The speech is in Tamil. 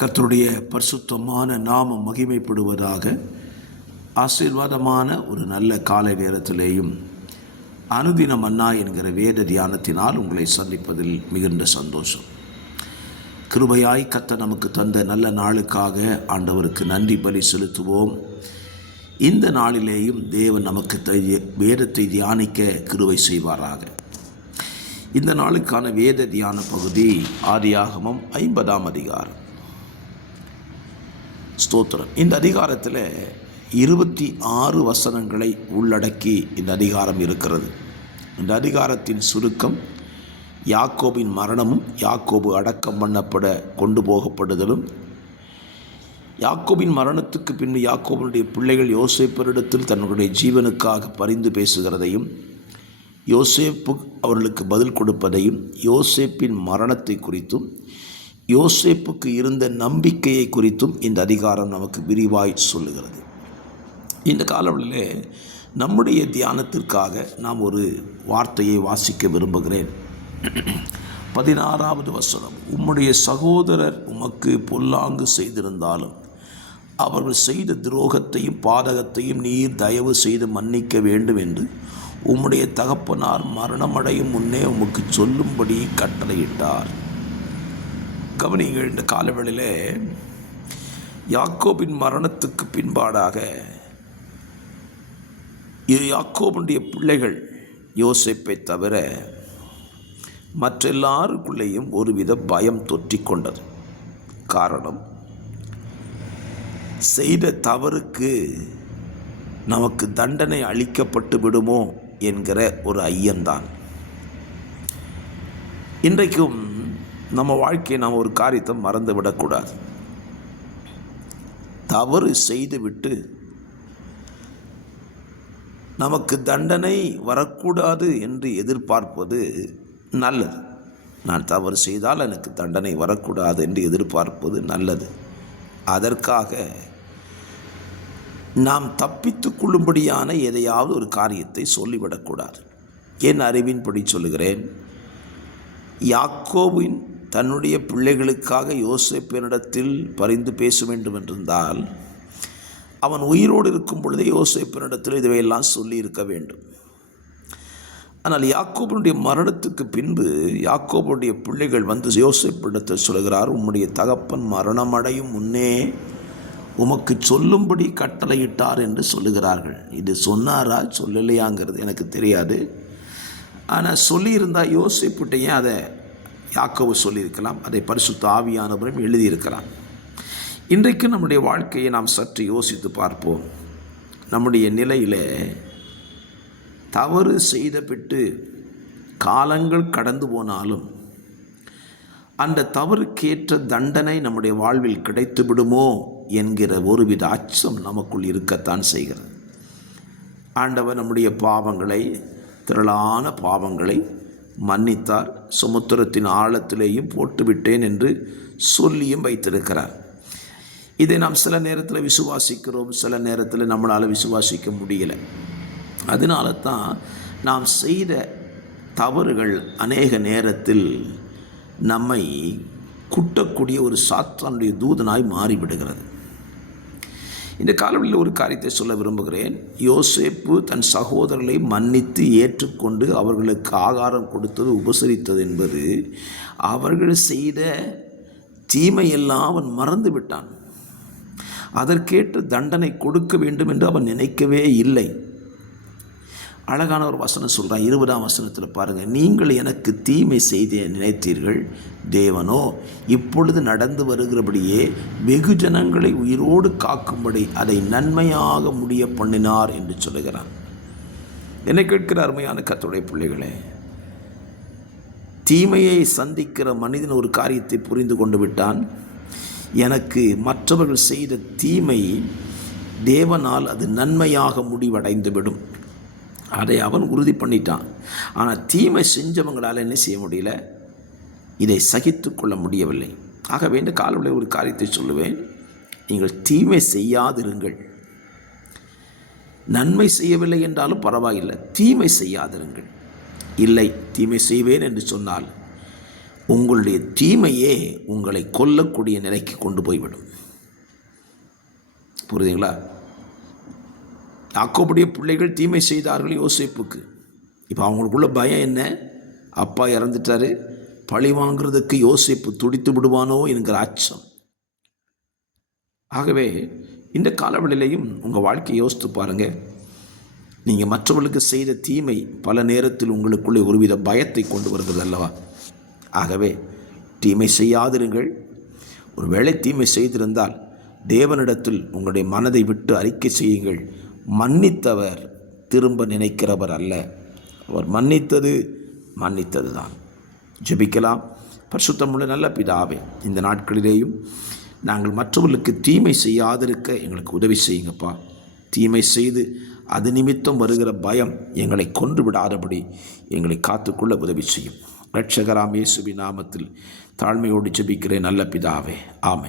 கர்த்தருடைய பரிசுத்தமான நாமம் மகிமைப்படுவதாக. ஆசீர்வாதமான ஒரு நல்ல காலை நேரத்திலேயும் அனுதின மன்னா என்கிற வேத தியானத்தினால் உங்களை சந்திப்பதில் மிகுந்த சந்தோஷம். கிருபையாய் கர்த்தர் நமக்கு தந்த நல்ல நாளுக்காக ஆண்டவருக்கு நன்றி பலி செலுத்துவோம். இந்த நாளிலேயும் தேவன் நமக்கு வேதத்தை தியானிக்க கிருபை செய்வாராக. இந்த நாளுக்கான வேத தியான பகுதி ஆதியாகமம் 50ஆம் அதிகாரம். ஸ்தோத்திரம். இந்த அதிகாரத்தில் 26 வசனங்களை உள்ளடக்கி இந்த அதிகாரம் இருக்கிறது. இந்த அதிகாரத்தின் சுருக்கம் யாக்கோபின் மரணமும் யாக்கோபு அடக்கம் பண்ணப்பட கொண்டு போகப்படுதலும், யாக்கோபின் மரணத்துக்கு பின்பு யாக்கோபினுடைய பிள்ளைகள் யோசேப்பரிடத்தில் தன்னுடைய ஜீவனுக்காக பரிந்து பேசுகிறதையும், யோசேப்பு அவர்களுக்கு பதில் கொடுப்பதையும், யோசேப்பின் மரணத்தை குறித்தும் யோசேப்புக்கு இருந்த நம்பிக்கையை குறித்தும் இந்த அதிகாரம் நமக்கு விரிவாய் சொல்லுகிறது. இந்த காலவெளியில் நம்முடைய தியானத்திற்காக நாம் ஒரு வார்த்தையை வாசிக்க விரும்புகிறேன். 16வது வசனம். உம்முடைய சகோதரர் உமக்கு பொல்லாங்கு செய்திருந்தாலும் அவர்கள் செய்த துரோகத்தையும் பாதகத்தையும் நீர் தயவு செய்து மன்னிக்க வேண்டும் என்று உம்முடைய தகப்பனார் மரணமடையும் முன்னே உமக்கு சொல்லும்படி கட்டளையிட்டார். கவனிங்கள், இந்த காலவெளியில் யாக்கோபின் மரணத்துக்கு பின்பாடாக யாக்கோபுடைய பிள்ளைகள் யோசேப்பை தவிர மற்றெல்லாருக்குள்ளேயும் ஒருவித பயம் தொற்றிக்கொண்டது. காரணம், செய்த தவறுக்கு நமக்கு தண்டனை அளிக்கப்பட்டு விடுமோ என்கிற ஒரு ஐயம்தான். இன்றைக்கும் நம்ம வாழ்க்கையை நாம் ஒரு காரியத்தை மறந்து விடக்கூடாது. தவறு செய்துவிட்டு நமக்கு தண்டனை வரக்கூடாது என்று எதிர்பார்ப்பது நல்லது. நான் தவறு செய்தால் எனக்கு தண்டனை வரக்கூடாது என்று எதிர்பார்ப்பது நல்லது. அதற்காக நாம் தப்பித்து கொள்ளும்படியான எதையாவது ஒரு காரியத்தை சொல்லிவிடக்கூடாது. என் அறிவின்படி சொல்லுகிறேன், யாக்கோபின் தன்னுடைய பிள்ளைகளுக்காக யோசேப்பினிடத்தில் பரிந்து பேச வேண்டும் என்றிருந்தால் அவன் உயிரோடு இருக்கும் பொழுதே யோசேப்பினிடத்தில் இதுவையெல்லாம் சொல்லி இருக்க வேண்டும். ஆனால் யாக்கோபுடைய மரணத்துக்கு பின்பு யாக்கோபுடைய பிள்ளைகள் வந்து யோசேப்பினிடத்தில் சொல்கிறார், உம்முடைய தகப்பன் மரணமடையும் முன்னே உமக்கு சொல்லும்படி கட்டளையிட்டார் என்று சொல்லுகிறார்கள். இது சொன்னாரா சொல்லலையாங்கிறது எனக்கு தெரியாது. ஆனால் சொல்லியிருந்தால் யோசேப்பிட்ட ஏன் அதை யாக்கோபு சொல்லியிருக்கலாம், அதை பரிசுத்த ஆவியானவரும் எழுதியிருக்கலாம். இன்றைக்கு நம்முடைய வாழ்க்கையை நாம் சற்று யோசித்து பார்ப்போம். நம்முடைய நிலையில் தவறு செய்துவிட்டு காலங்கள் கடந்து போனாலும் அந்த தவறுக்கேற்ற தண்டனை நம்முடைய வாழ்வில் கிடைத்து விடுமோ என்கிற ஒருவித அச்சம் நமக்குள் இருக்கத்தான் செய்கிறது. ஆண்டவர் நம்முடைய பாவங்களை, திரளான பாவங்களை மன்னித்தார், சமுத்திரத்தின் ஆழத்திலேயும் போட்டுவிட்டேன் என்று சொல்லியும் வைத்திருக்கிறார். இதை நாம் சில நேரத்தில் விசுவாசிக்கிறோம், சில நேரத்தில் நம்மளால் விசுவாசிக்க முடியலை. அதனால தான் நாம் செய்த தவறுகள் அநேக நேரத்தில் நம்மை குட்டக்கூடிய ஒரு சாத்தானுடைய தூதனாய் மாறிவிடுகிறது. இந்த காலவெளியில் ஒரு காரியத்தை சொல்ல விரும்புகிறேன். யோசேப்பு தன் சகோதரர்களை மன்னித்து ஏற்றுக்கொண்டு அவர்களுக்கு ஆகாரம் கொடுத்தது, உபசரித்தது என்பது அவர்கள் செய்த தீமையெல்லாம் அவன் மறந்து விட்டான். அதற்கேற்ற தண்டனை கொடுக்க வேண்டும் என்று அவன் நினைக்கவே இல்லை. அழகான ஒரு வசனம் சொல்கிறான். 20ஆம் வசனத்தில் பாருங்கள். நீங்கள் எனக்கு தீமை செய்த நினைத்தீர்கள், தேவனோ இப்பொழுது நடந்து வருகிறபடியே வெகு ஜனங்களை உயிரோடு காக்கும்படி அதை நன்மையாக முடிய பண்ணினார் என்று சொல்லுகிறான். என்னை கேட்கிற அருமையான கர்த்தருடைய பிள்ளைகளே, தீமையை சந்திக்கிற மனிதன் ஒரு காரியத்தை புரிந்து கொண்டு விட்டான். எனக்கு மற்றவர்கள் செய்த தீமை தேவனால் அது நன்மையாக முடிவடைந்துவிடும். அதை அவன் உறுதி பண்ணிட்டான். ஆனால் தீமை செஞ்சவங்களால் என்ன செய்ய முடியல, இதை சகித்து கொள்ள முடியவில்லை. ஆகவே இந்த காலவெளியில் ஒரு காரியத்தை சொல்லுவேன். நீங்கள் தீமை செய்யாதிருங்கள். நன்மை செய்யவில்லை என்றாலும் பரவாயில்லை, தீமை செய்யாதிருங்கள். இல்லை, தீமை செய்வேன் என்று சொன்னால் உங்களுடைய தீமையே உங்களை கொல்லக்கூடிய நிலைக்கு கொண்டு போய்விடும். புரியுதுங்களா? யாக்கோபுடைய பிள்ளைகள் தீமை செய்தார்கள் யோசேப்புக்கு. இப்போ அவங்களுக்குள்ள பயம் என்ன? அப்பா இறந்துட்டாரு, பழி வாங்குறதுக்கு யோசேப்பு துடித்து விடுவானோ என்கிற அச்சம். ஆகவே இந்த காலவெளியிலையும் உங்கள் வாழ்க்கையை யோசித்து பாருங்கள். நீங்கள் மற்றவர்களுக்கு செய்த தீமை பல நேரத்தில் உங்களுக்குள்ளே ஒருவித பயத்தை கொண்டு வருகிறது அல்லவா? ஆகவே தீமை செய்யாதிருங்கள். ஒருவேளை தீமை செய்திருந்தால் தேவனிடத்தில் உங்களுடைய மனதை விட்டு அறிக்கை செய்யுங்கள். மன்னித்தவர் திரும்ப நினைக்கிறவர் அல்ல. அவர் மன்னித்தது தான். ஜெபிக்கலாம். பரிசுத்தமுள்ள நல்ல பிதாவே, இந்த நாட்களிலேயும் நாங்கள் மற்றவர்களுக்கு தீமை செய்யாதிருக்க எங்களுக்கு உதவி செய்யுங்கப்பா. தீமை செய்து அது நிமித்தம் வருகிற பயம் எங்களை கொன்று விடாதபடி எங்களை காத்துக்கொள்ள உதவி செய்யும். இரட்சகராம் இயேசுவின் நாமத்தில் தாழ்மையோடு ஜெபிக்கிறேன் நல்ல பிதாவே. ஆமென்.